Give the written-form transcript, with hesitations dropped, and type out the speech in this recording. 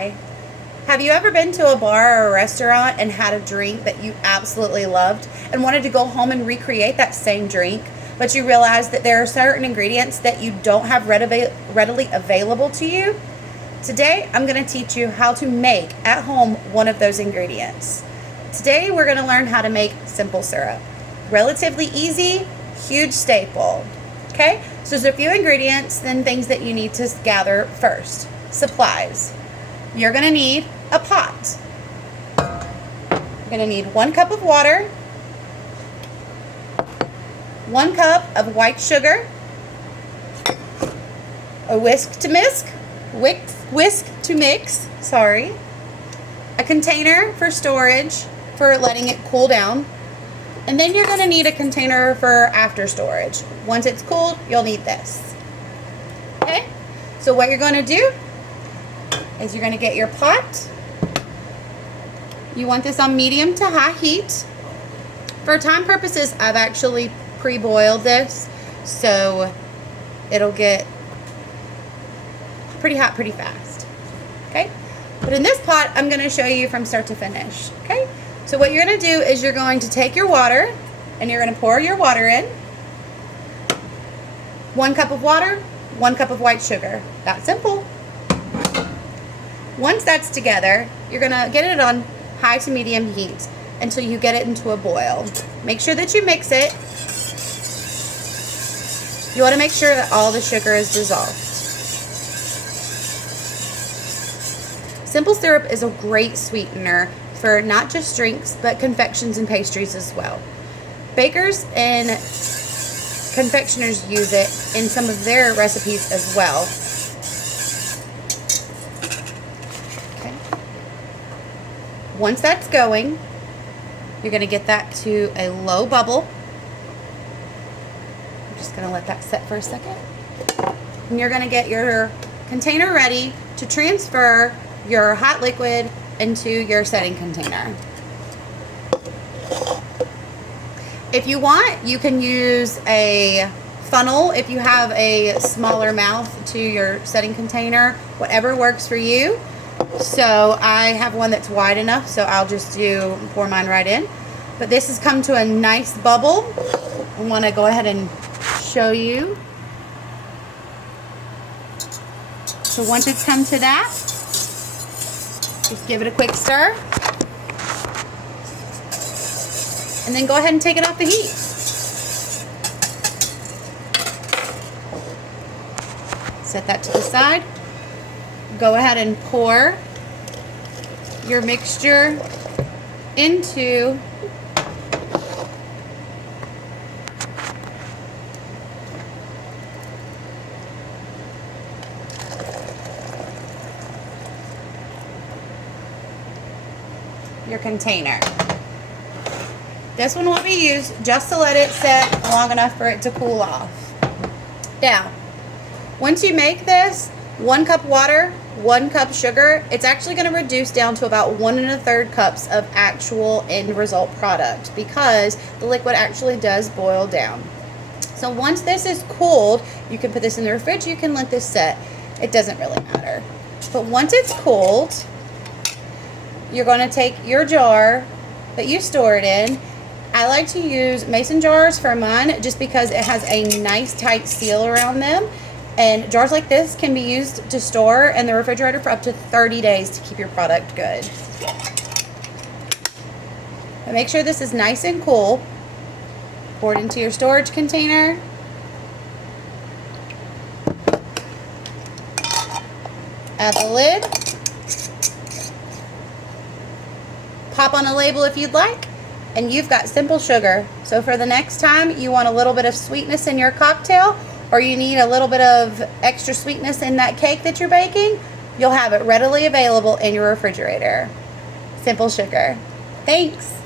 Hi. Have you ever been to a bar or a restaurant and had a drink that you absolutely loved and wanted to go home and recreate that same drink, but you realized that there are certain ingredients that you don't have readily available to you? Today, I'm going to teach you how to make at home one of those ingredients. Today, we're going to learn how to make simple syrup. Relatively easy, huge staple. Okay, so there's a few ingredients and things that you need to gather first. Supplies. You're going to need a pot. You're going to need 1 cup of water, 1 cup of white sugar, a whisk to mix, a container for storage for letting it cool down, and then you're going to need a container for after storage. Once it's cooled, you'll need this. Okay, so what you're going to do is you're going to get your pot. You want this on medium to high heat. For time purposes, I've actually pre-boiled this, so it'll get pretty hot pretty fast. Okay, but in this pot, I'm going to show you from start to finish. Okay, so what you're going to do is you're going to take your water and you're going to pour your water in. 1 cup of water, 1 cup of white sugar. That simple. Once that's together, you're going to get it on high to medium heat until you get it into a boil. Make sure that you mix it. You want to make sure that all the sugar is dissolved. Simple syrup is a great sweetener for not just drinks, but confections and pastries as well. Bakers and confectioners use it in some of their recipes as well. Once that's going, you're going to get that to a low bubble. I'm just going to let that set for a second. And you're going to get your container ready to transfer your hot liquid into your setting container. If you want, you can use a funnel if you have a smaller mouth to your setting container, whatever works for you. So I have one that's wide enough, so I'll just pour mine right in. But this has come to a nice bubble. I want to go ahead and show you. So once it's come to that, just give it a quick stir. And then go ahead and take it off the heat. Set that to the side. Go ahead and pour your mixture into your container. This one will be used just to let it set long enough for it to cool off. Now, once you make this, 1 cup water, 1 cup sugar, it's actually going to reduce down to about 1 1/3 cups of actual end result product because the liquid actually does boil down. So once this is cooled, you can put this in the fridge, you can let this set. It doesn't really matter. But once it's cooled, you're going to take your jar that you store it in. I like to use mason jars for mine just because it has a nice tight seal around them. And jars like this can be used to store in the refrigerator for up to 30 days to keep your product good. But make sure this is nice and cool. Pour it into your storage container. Add the lid. Pop on a label if you'd like. And you've got simple sugar. So for the next time you want a little bit of sweetness in your cocktail, or you need a little bit of extra sweetness in that cake that you're baking, you'll have it readily available in your refrigerator. Simple sugar. Thanks.